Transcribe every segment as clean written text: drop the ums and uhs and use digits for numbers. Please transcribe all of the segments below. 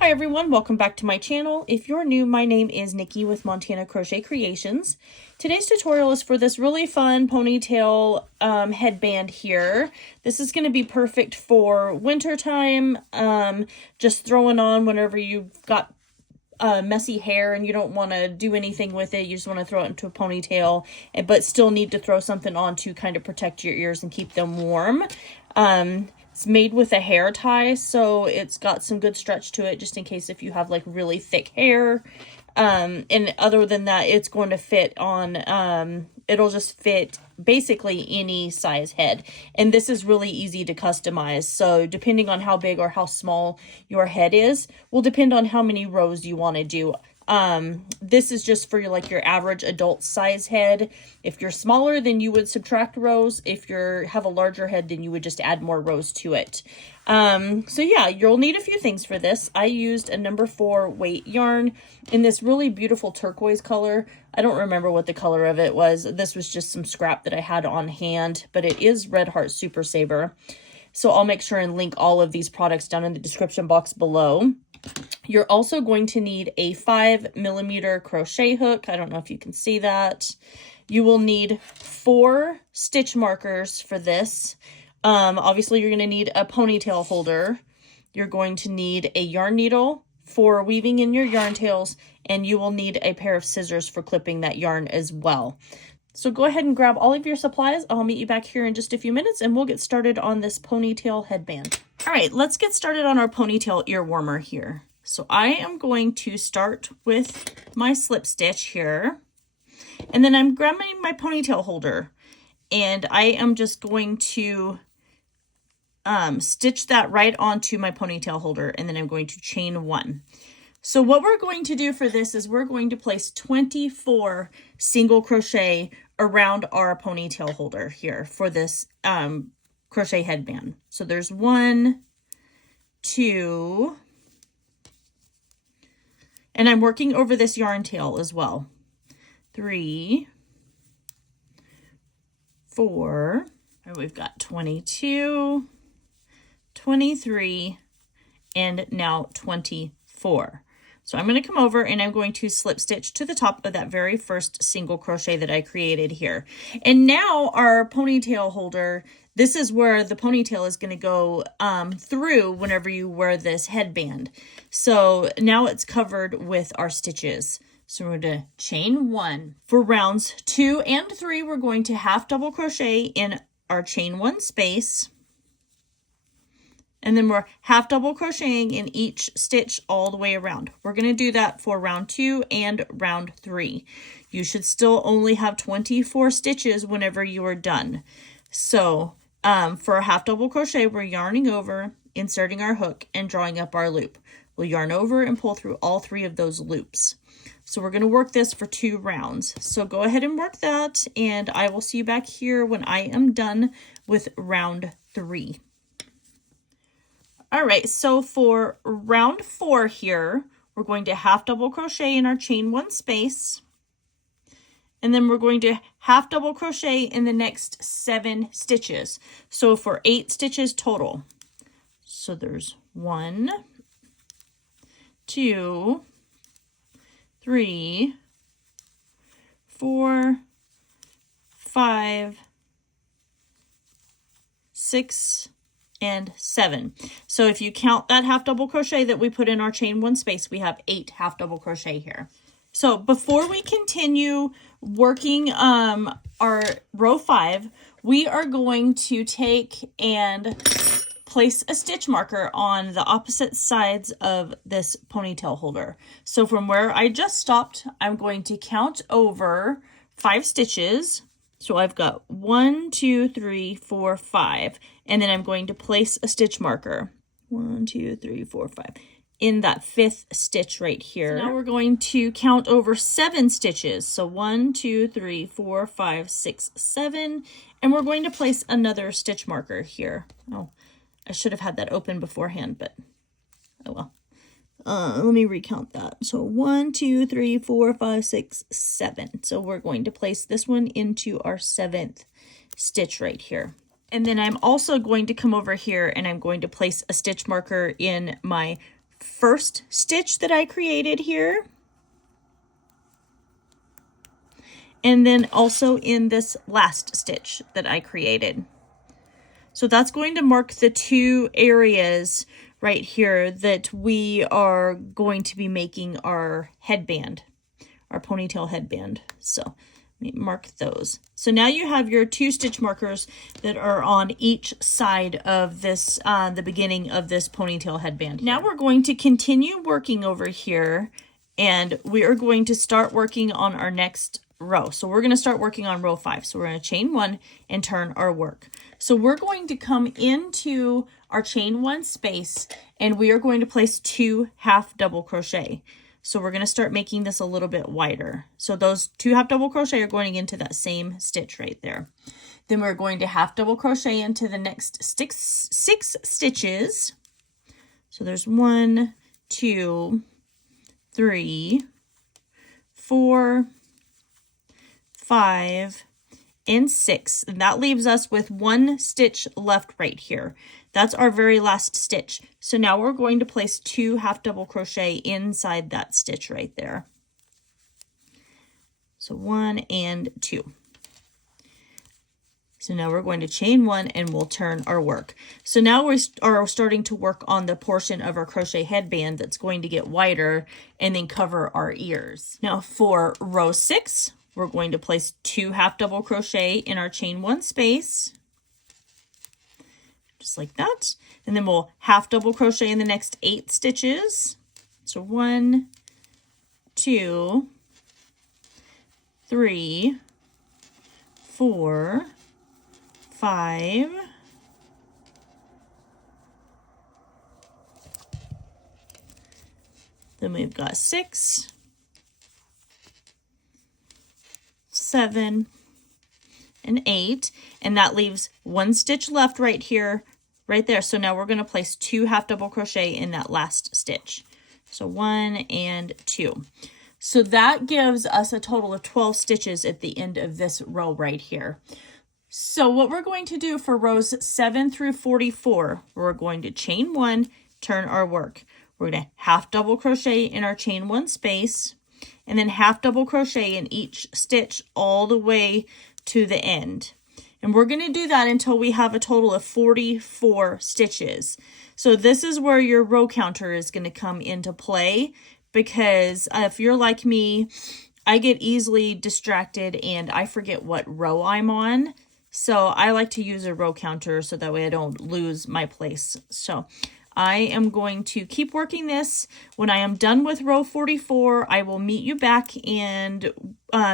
Hi everyone, welcome back to my channel. If you're new, my name is Nikki with Montana Crochet Creations. Today's tutorial is for this really fun ponytail headband here. This is going to be perfect for winter time, just throwing on whenever you've got messy hair and you don't want to do anything with it. You just want to throw it into a ponytail, but still need to throw something on to kind of protect your ears and keep them warm. It's made with a hair tie, so it's got some good stretch to it just in case if you have like really thick hair. And other than that, it's going to fit on, it'll just fit basically any size head. And this is really easy to customize. So depending on how big or how small your head is, will depend on how many rows you want to do. This is just for your average adult size head. If you're smaller, then you would subtract rows. If you have a larger head, then you would just add more rows to it. So yeah, you'll need a few things for this. I used a number 4 weight yarn in this really beautiful turquoise color. I don't remember what the color of it was. This was just some scrap that I had on hand, but it is Red Heart Super Saver. So I'll make sure and link all of these products down in the description box below. You're also going to need a 5mm crochet hook. I don't know if you can see that. You will need 4 stitch markers for this. Obviously, you're going to need a ponytail holder. You're going to need a yarn needle for weaving in your yarn tails, and you will need a pair of scissors for clipping that yarn as well. So go ahead and grab all of your supplies. I'll meet you back here in just a few minutes and we'll get started on this ponytail headband. All right, let's get started on our ponytail ear warmer here. So I am going to start with my slip stitch here, and then I'm grabbing my ponytail holder, and I am just going to stitch that right onto my ponytail holder, and then I'm going to chain 1. So what we're going to do for this is we're going to place 24 single crochet around our ponytail holder here for this crochet headband. So there's 1, 2, and I'm working over this yarn tail as well. 3, 4, and we've got 22, 23, and now 24. So I'm going to come over and I'm going to slip stitch to the top of that very first single crochet that I created here. And now our ponytail holder, this is where the ponytail is going to go through whenever you wear this headband. So now it's covered with our stitches. So we're going to chain 1. For rounds 2 and 3, we're going to half double crochet in our chain 1 space. And then we're half double crocheting in each stitch all the way around. We're going to do that for round 2 and round 3. You should still only have 24 stitches whenever you are done. So for a half double crochet, we're yarning over, inserting our hook, and drawing up our loop. We'll yarn over and pull through all 3 of those loops. So we're going to work this for 2 rounds. So go ahead and work that, and I will see you back here when I am done with round 3. All right, so for round 4 here, we're going to half double crochet in our chain 1 space, and then we're going to half double crochet in the next 7 stitches. So for 8 stitches total. So there's 1, 2, 3, 4, 5, 6, and 7. So if you count that half double crochet that we put in our chain 1 space, we have 8 half double crochet here. So before we continue working our row 5, we are going to take and place a stitch marker on the opposite sides of this ponytail holder. So from where I just stopped, I'm going to count over 5 stitches. So I've got 1, 2, 3, 4, 5, and then I'm going to place a stitch marker. 1, 2, 3, 4, 5 in that 5th stitch right here. So now we're going to count over 7 stitches. So 1, 2, 3, 4, 5, 6, 7, and we're going to place another stitch marker here. Oh, I should have had that open beforehand, but oh well. Let me recount that. So 1, 2, 3, 4, 5, 6, 7. So we're going to place this one into our 7th stitch right here. And then I'm also going to come over here and I'm going to place a stitch marker in my first stitch that I created here. And then also in this last stitch that I created. So that's going to mark the two areas right here that we are going to be making our headband, our ponytail headband. So let me mark those. So now you have your 2 stitch markers that are on each side of this, the beginning of this ponytail headband. Now we're going to continue working over here, and we are going to start working on our next row. So we're going to start working on row 5. So we're going to chain 1 and turn our work. So we're going to come into our chain 1 space, and we are going to place 2 half double crochet. So we're going to start making this a little bit wider. So those 2 half double crochet are going into that same stitch right there. Then we're going to half double crochet into the next 6 stitches. So there's 1, 2, 3, 4, 5, and 6. And that leaves us with 1 stitch left right here. That's our very last stitch. So now we're going to place 2 half double crochet inside that stitch right there. So 1 and 2. So now we're going to chain 1 and we'll turn our work. So now we are starting to work on the portion of our crochet headband that's going to get wider and then cover our ears. Now for row 6, we're going to place 2 half double crochet in our chain 1 space, just like that. And then we'll half double crochet in the next 8 stitches. So 1, 2, 3, 4, 5, then we've got 6, 7, and 8, and that leaves 1 stitch left right here, right there. So now we're going to place 2 half double crochet in that last stitch. So 1 and 2. So that gives us a total of 12 stitches at the end of this row right here. So what we're going to do for rows 7 through 44, we're going to chain 1, turn our work. We're going to half double crochet in our chain 1 space, and then half double crochet in each stitch all the way to the end. And we're going to do that until we have a total of 44 stitches. So this is where your row counter is going to come into play, because if you're like me, I get easily distracted and I forget what row I'm on. So I like to use a row counter so that way I don't lose my place. So I am going to keep working this. When I am done with row 44, I will meet you back and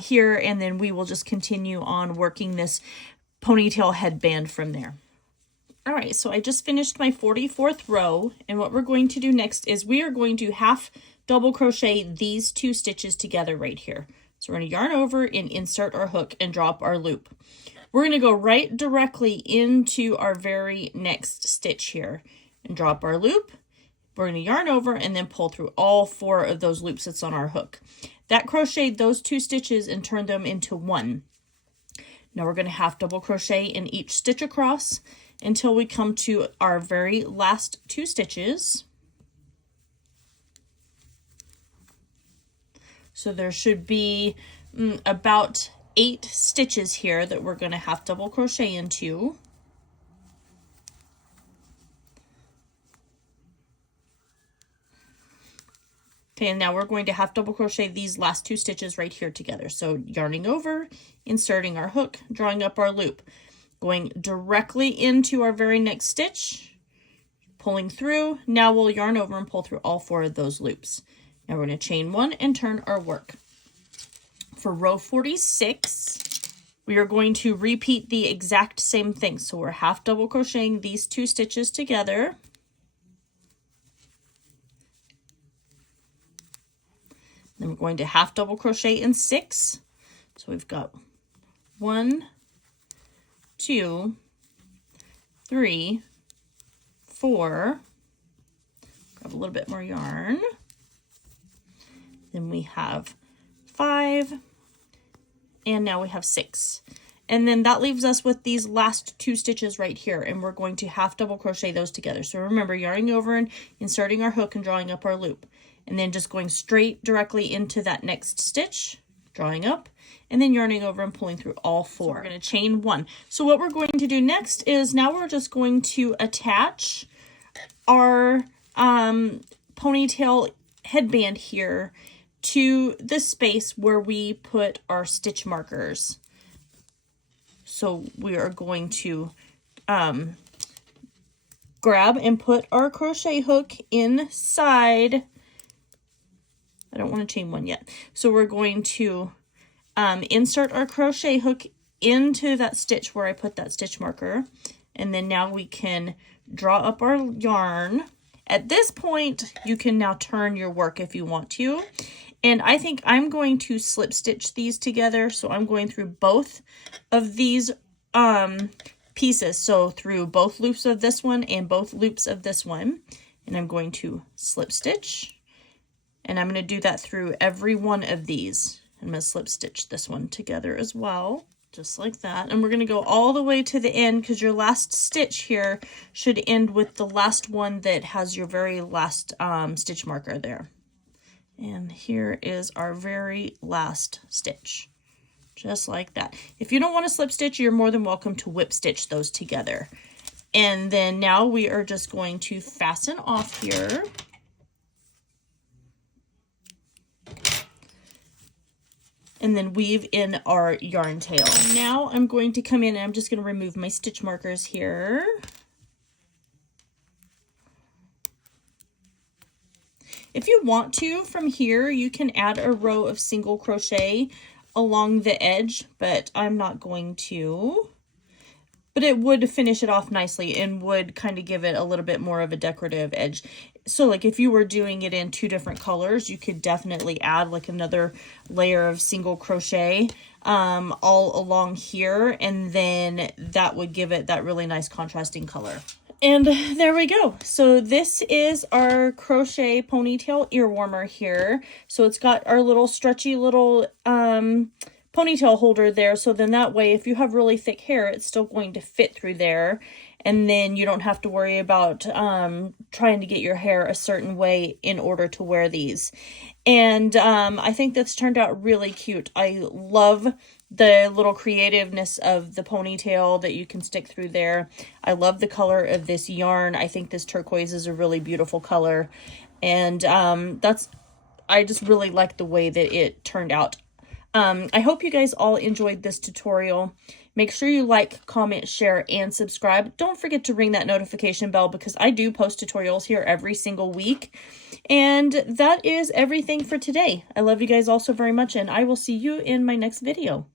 here, and then we will just continue on working this ponytail headband from there. All right, so I just finished my 44th row, and what we're going to do next is we are going to half double crochet these 2 stitches together right here. So we're going to yarn over and insert our hook and drop our loop. We're going to go right directly into our very next stitch here and drop our loop. We're going to yarn over and then pull through all 4 of those loops that's on our hook. That crocheted those 2 stitches and turned them into 1. Now we're going to half double crochet in each stitch across until we come to our very last 2 stitches. So there should be about 8 stitches here that we're going to half double crochet into. Okay, and now we're going to half double crochet these last 2 stitches right here together. So yarning over, inserting our hook, drawing up our loop, going directly into our very next stitch, pulling through. Now we'll yarn over and pull through all 4 of those loops. Now we're going to chain 1 and turn our work. For row 46, we are going to repeat the exact same thing. So we're half double crocheting these 2 stitches together. Then we're going to half double crochet in 6. So we've got 1, 2, 3, 4. Grab a little bit more yarn. Then we have 5, and now we have 6. And then that leaves us with these last 2 stitches right here, and we're going to half double crochet those together. So remember, yarning over and inserting our hook and drawing up our loop, and then just going straight directly into that next stitch, drawing up, and then yarning over and pulling through all 4. So we're going to chain 1. So what we're going to do next is now we're just going to attach our ponytail headband here to the space where we put our stitch markers. So we are going to grab and put our crochet hook inside. I don't want to chain 1 yet. So we're going to insert our crochet hook into that stitch where I put that stitch marker. And then now we can draw up our yarn. At this point, you can now turn your work if you want to. And I think I'm going to slip stitch these together. So I'm going through both of these pieces. So through both loops of this one and both loops of this one. And I'm going to slip stitch. And I'm going to do that through every one of these. I'm going to slip stitch this one together as well. Just like that. And we're going to go all the way to the end because your last stitch here should end with the last one that has your very last stitch marker there. And here is our very last stitch. Just like that. If you don't want to slip stitch, you're more than welcome to whip stitch those together. And then now we are just going to fasten off here. And then weave in our yarn tail. Now I'm going to come in and I'm just going to remove my stitch markers here. If you want to, from here, you can add a row of single crochet along the edge, but I'm not going to. But it would finish it off nicely and would kind of give it a little bit more of a decorative edge. So like if you were doing it in 2 different colors, you could definitely add like another layer of single crochet all along here, and then that would give it that really nice contrasting color. And there we go. So this is our crochet ponytail ear warmer here. So it's got our little stretchy little ponytail holder there. So then that way, if you have really thick hair, it's still going to fit through there. And then you don't have to worry about trying to get your hair a certain way in order to wear these. And I think that's turned out really cute. I love the little creativeness of the ponytail that you can stick through there. I love the color of this yarn. I think this turquoise is a really beautiful color. And I just really like the way that it turned out. I hope you guys all enjoyed this tutorial. Make sure you like, comment, share, and subscribe. Don't forget to ring that notification bell because I do post tutorials here every single week. And that is everything for today. I love you guys all so very much, and I will see you in my next video.